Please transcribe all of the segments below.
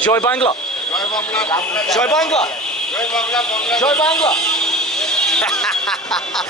Joy Bangla. Joy Bangla. Joy Bangla.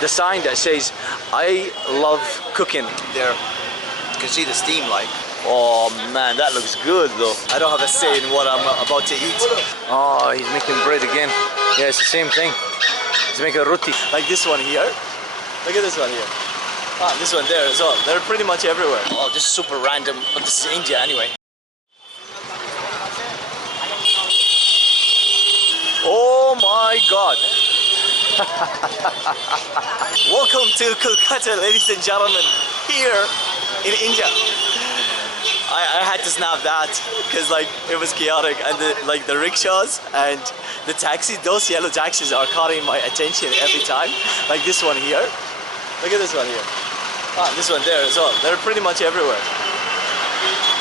The sign that says, I love cooking. There, you can see the steam like. Oh man, that looks good though. I don't have a say in what I'm about to eat. Oh, he's making bread again. Yeah, it's the same thing. He's making roti. Like this one here. Look at this one here. Ah, this one there as well. They're pretty much everywhere. Oh, this is super random, but this is India anyway. Oh my God. Welcome to Kolkata, ladies and gentlemen, here in India. I had to snap that because like it was chaotic, and the rickshaws and the taxis, those yellow taxis are caught my attention every time. Like this one here. Look at this one here. Ah, this one there as well. They're pretty much everywhere.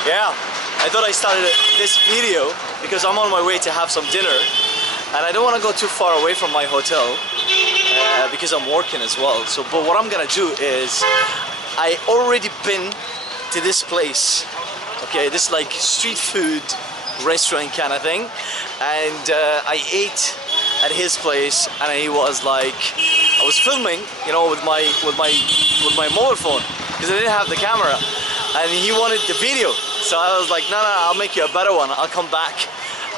Yeah, I thought I started this video because I'm on my way to have some dinner, and I don't want to go too far away from my hotel because I'm working as well. So, but what I'm gonna do is, I already been to this place. Okay, this like street food restaurant kind of thing, and I ate at his place, and he was like, I was filming, you know, with my mobile phone because I didn't have the camera, and he wanted the video. So I was like, no, I'll make you a better one. I'll come back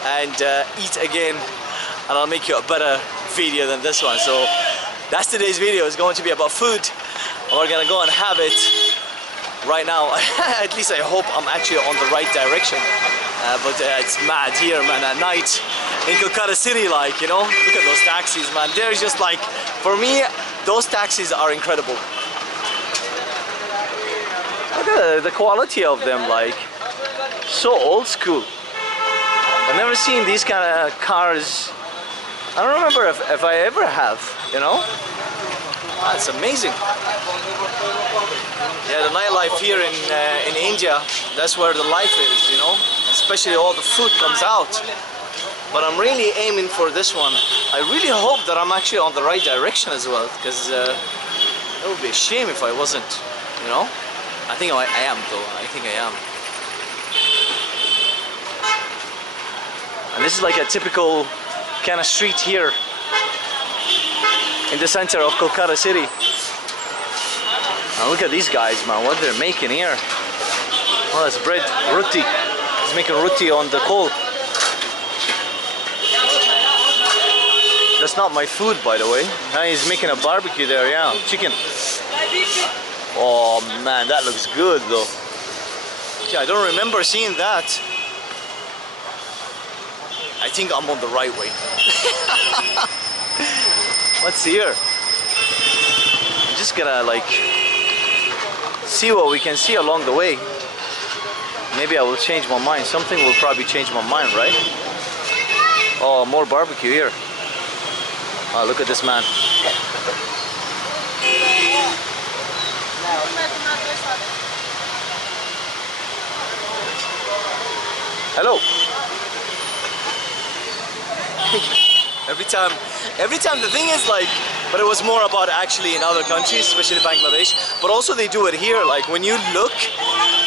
and eat again, and I'll make you a better video than this one. So that's today's video. It's going to be about food, and we're gonna go and have it right now. At least I hope I'm actually on the right direction. But it's mad here, man, at night in Kolkata city, like, you know, look at those taxis, man. They're just like, for me, those taxis are incredible. Look at the quality of them, like, so old school. I've never seen these kind of cars. I don't remember if I ever have, you know? Ah, it's amazing. Yeah, the nightlife here in India, that's where the life is, you know? Especially all the food comes out. But I'm really aiming for this one. I really hope that I'm actually on the right direction as well, because it would be a shame if I wasn't, you know? I think I am though, I think I am. And this is like a typical kind of street here in the center of Kolkata city. Now look at these guys, man, what they're making here. Oh, it's bread, roti. He's making roti on the coal. That's not my food, by the way. Now he's making a barbecue there, yeah, chicken. Oh man, that looks good though. Yeah, I don't remember seeing that. I think I'm on the right way. What's here? I'm just gonna like see what we can see along the way. Maybe I will change my mind. Something will probably change my mind, right? Oh, more barbecue here. Oh, look at this man. Hello. Every time the thing is like, but it was more about actually in other countries, especially Bangladesh, but also they do it here. Like when you look,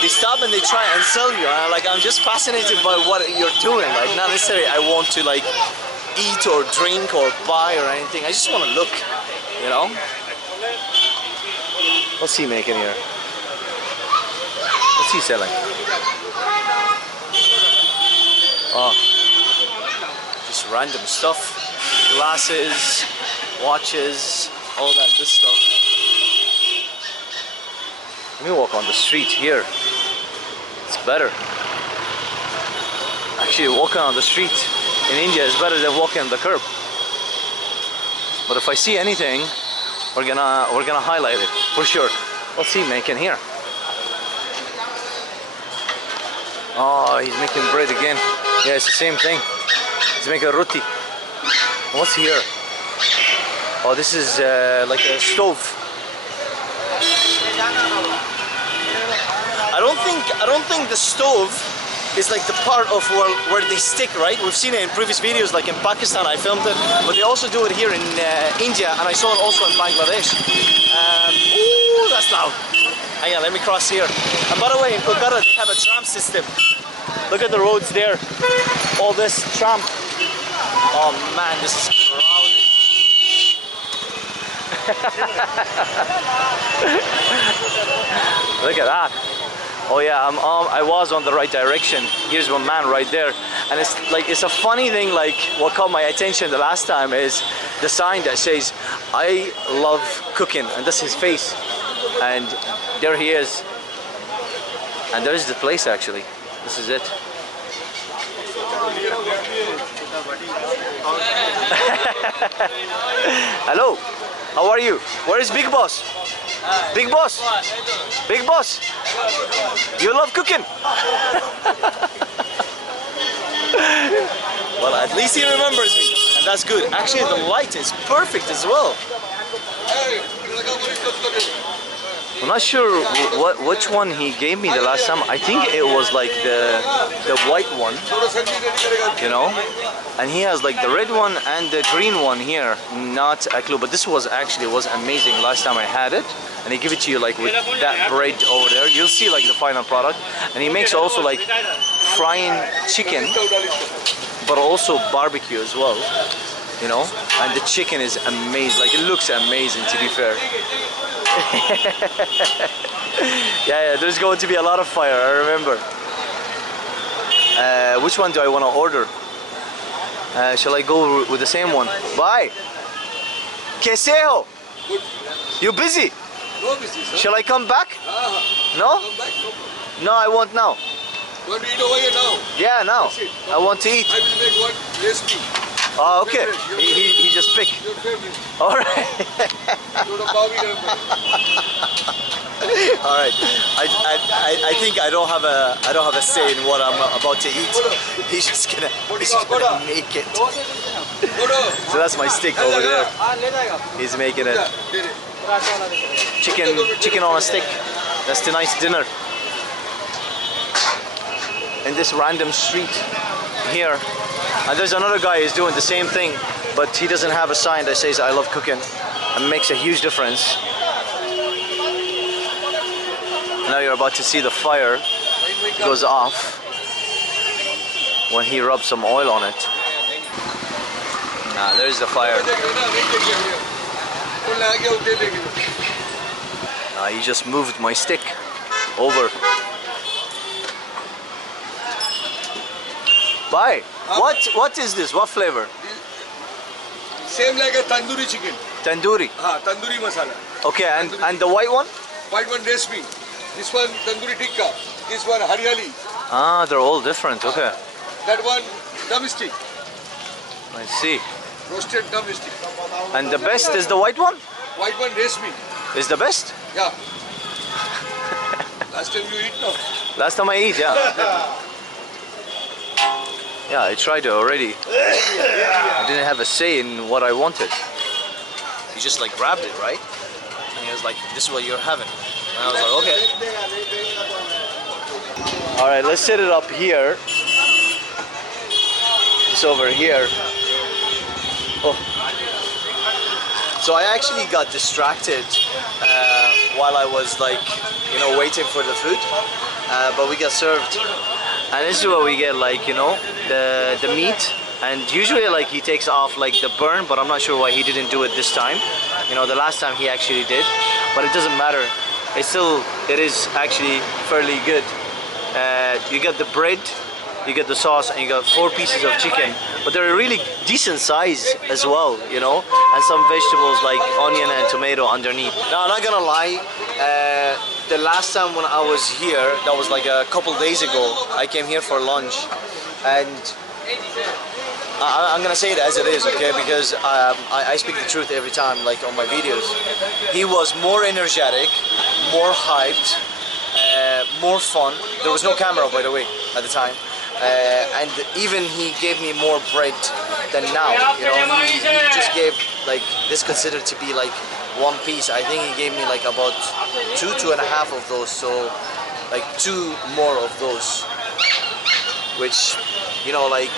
they stop and they try and sell you. And I'm just fascinated by what you're doing. Like not necessarily I want to like eat or drink or buy or anything. I just want to look, you know? What's he making here? What's he selling? Oh, just random stuff. Glasses, watches, all that good stuff. let me walk on the street here. It's better. Actually, walking on the street in India is better than walking on the curb. But if I see anything, we're gonna highlight it for sure. What's he making here? Oh, he's making bread again. Yeah, it's the same thing. He's making roti. What's here? Oh, this is like a stove. I don't think the stove is like the part of where they stick, right? We've seen it in previous videos, like in Pakistan, I filmed it, but they also do it here in India, and I saw it also in Bangladesh. Ooh, that's loud. Hang on, let me cross here. And by the way, in Kolkata, they have a tram system. Look at the roads there. all this tramp. Oh man, this is crowded. Look at that. Oh yeah, I was on the right direction. Here's one man right there. And it's like, it's a funny thing, like what caught my attention the last time is the sign that says, I love cooking, and that's his face. And there he is. And there's the place actually. This is it. Hello, how are you? Where is Big Boss? Big Boss? Big Boss? You love cooking? Well, at least he remembers me, and that's good. Actually, the light is perfect as well. I'm not sure which one he gave me the last time. I think it was like the white one, you know, and he has like the red one and the green one here. Not a clue, but this was amazing last time I had it. And he give it to you like with that bread over there. You'll see like the final product. And he makes also like frying chicken, but also barbecue as well, you know. And the chicken is amazing. Like, it looks amazing, to be fair. Yeah, there's going to be a lot of fire, I remember. Which one do I want to order? Shall I go with the same one? Bye. Keseho? You busy? No busy, sir. Shall I come back? No? Come back, no problem. No, I want now. You want to eat over here now? Yeah, now. That's it. I want to eat. I will make one recipe. Oh, okay. Your He just pick. Your favorite. All right. Thoda pavi garam karo. All right. I think I don't have a say in what I'm about to eat. He's just gonna make it. So that's my steak over there. He's making it. Chicken on a stick. That's tonight's dinner. In this random street here. And there's another guy who's doing the same thing, but he doesn't have a sign that says I love cooking. And makes a huge difference. Now you're about to see the fire goes off when he rubs some oil on it. Nah, there's the fire. He just moved my stick over. Bye. What is this? What flavor? Same like a tandoori chicken. Tandoori. Tandoori masala. Okay, and the white one? White one recipe. This one tandoori tikka. This one haryali. Ah, they're all different. Okay. That one dum stick. I see. Roasted dum stick. And the best is the white one? White one recipe. Is the best? Yeah. Last time you eat, no? Last time I eat, yeah. Yeah, I tried it already. I didn't have a say in what I wanted. He just like grabbed it, right? And he was like, this is what you're having. And I was like, okay. All right, let's set it up here. It's over here. Oh. So I actually got distracted while I was like, you know, waiting for the food. But we got served. And this is what we get, like, you know, the meat. And usually like he takes off like the burn, but I'm not sure why he didn't do it this time. You know, the last time he actually did. But it doesn't matter. It is actually fairly good. You get the bread, you get the sauce, and you got 4 pieces of chicken. But they're a really decent size as well, you know. And some vegetables like onion and tomato underneath. Now, I'm not gonna lie. The last time when I was here, that was like a couple days ago, I came here for lunch. And I'm gonna say it as it is, okay? Because I speak the truth every time, like on my videos. He was more energetic, more hyped, more fun. There was no camera, by the way, at the time. And even he gave me more bread than now. You know, he just gave like this considered to be like 1 piece. I think he gave me like about 2.5 of those. So like 2 more of those, which, you know, like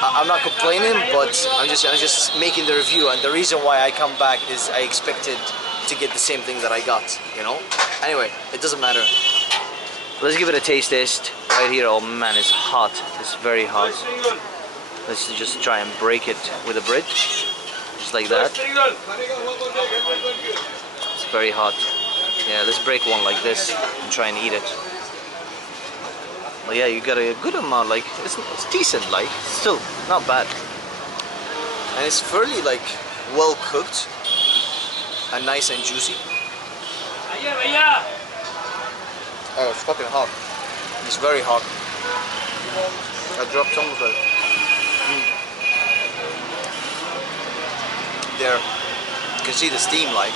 I'm not complaining, but I'm just making the review. And the reason why I come back is I expected to get the same thing that I got, you know. Anyway, it doesn't matter. Let's give it a taste test right here. Oh man, it's hot. It's very hot. Let's just try and break it with a bread, just like that. It's very hot. Yeah, let's break one like this and try and eat it. Well, yeah, you got a good amount. Like it's decent. Like still not bad. And it's fairly like well cooked and nice and juicy. Oh, it's fucking hot. It's very hot. I dropped some of it. There, you can see the steam like.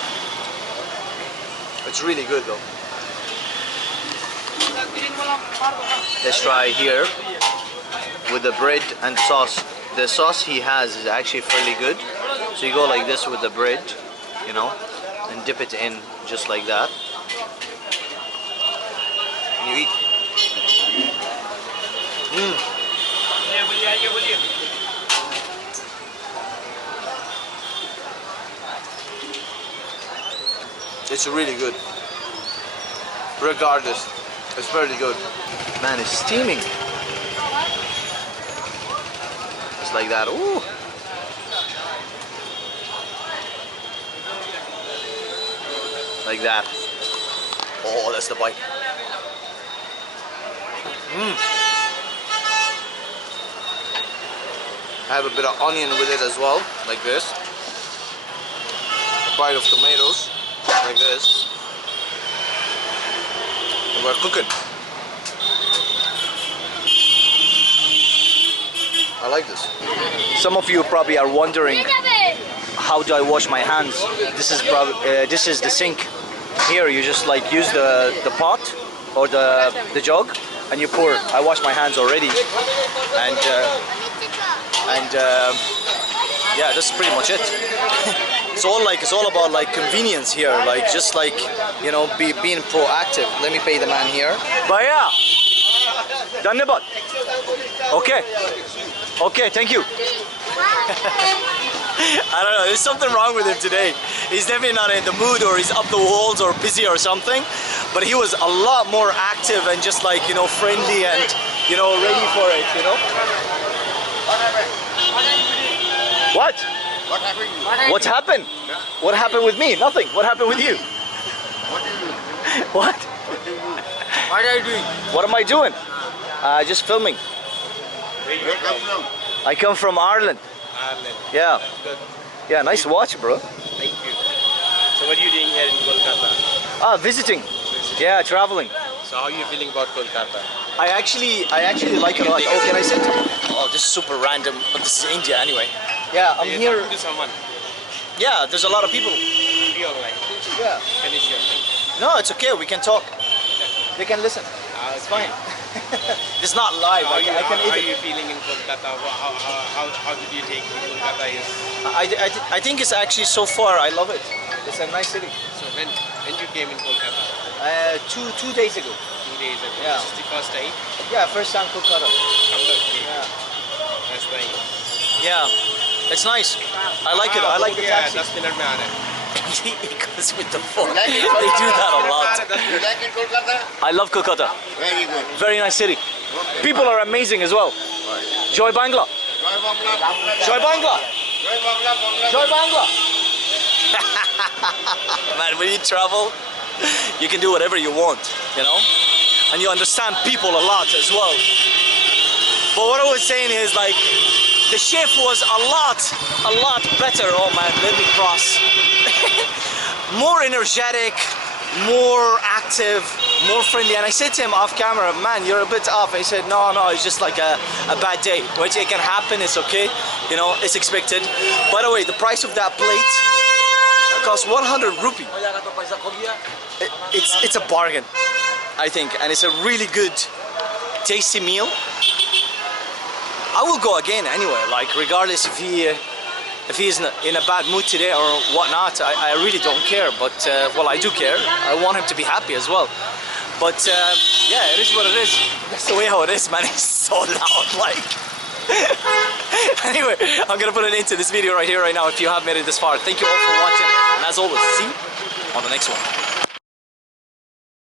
It's really good though. Let's try here with the bread and sauce. The sauce he has is actually fairly good. So you go like this with the bread, you know, and dip it in just like that. And you eat. It's really good. Regardless, it's very good. Man, it's steaming. Just like that. Ooh. Like that. Oh, that's the bite. I have a bit of onion with it as well, like this. A bite of tomatoes, like this. And we're cooking. I like this. Some of you probably are wondering, how do I wash my hands? This is the sink. Here you just like use the pot or the jug and you pour. I wash my hands already, and yeah, that's pretty much it. It's all about like convenience here, like just like, you know, being proactive. Let me pay the man here. Baya, dhanyabad. Okay, thank you. I don't know, there's something wrong with him today. He's definitely not in the mood, or he's up the walls or busy or something. But he was a lot more active and just like, you know, friendly and, you know, ready for it, you know. What? What happened? What's happened? Yeah. What happened with me? Nothing. What happened with you? What do you do? What? What are you doing? What am I doing? Just filming. Where you come from? I come from Ireland. Ireland. Yeah. Good. Yeah, nice watch, bro. Thank you. So what are you doing here in Kolkata? Visiting. Yeah, traveling. So how are you feeling about Kolkata? I actually like it a lot. Oh, can I sit? Oh, this is super random, but this is India anyway. Yeah, I'm here. Talking to someone. Yeah, there's a lot of people. Be alright. Yeah. Finish your thing. No, it's okay. We can talk. They can listen. It's fine. It's not live. How I can are edit. you feeling in Kolkata? How did you take Kolkata is? I think it's actually so far. I love it. It's a nice city. So when you came in Kolkata? 2 days ago. 2 days ago. Yeah. This is the first time? Yeah, first time Kolkata. Yeah. That's nice. Yeah, it's nice. I like it. I like the taxi. 10 minute mein aa raha hai. He goes with the phone. They do that a lot. You like it, Kolkata? I love Kolkata. Very good. Very nice city. People are amazing as well. Joy Bangla. Joy Bangla. Joy Bangla. Joy Bangla. Joy Bangla. Man, when you travel, you can do whatever you want, you know? And you understand people a lot as well. But what I was saying is like, the chef was a lot better. Oh man, let me cross. More energetic, more active, more friendly. And I said to him off camera, man, you're a bit off. He said, no, it's just like a bad day. Which it can happen, it's okay. You know, it's expected. By the way, the price of that plate costs 100 rupee. It's a bargain, I think. And it's a really good, tasty meal. I will go again anyway, like regardless if he's in a bad mood today or whatnot. I really don't care, but well, I do care. I want him to be happy as well. But yeah, it is what it is. That's the way how it is, man. It's so loud, like. Anyway, I'm gonna put an end to this video right here, right now. If you have made it this far, thank you all for watching, and as always, see you on the next one.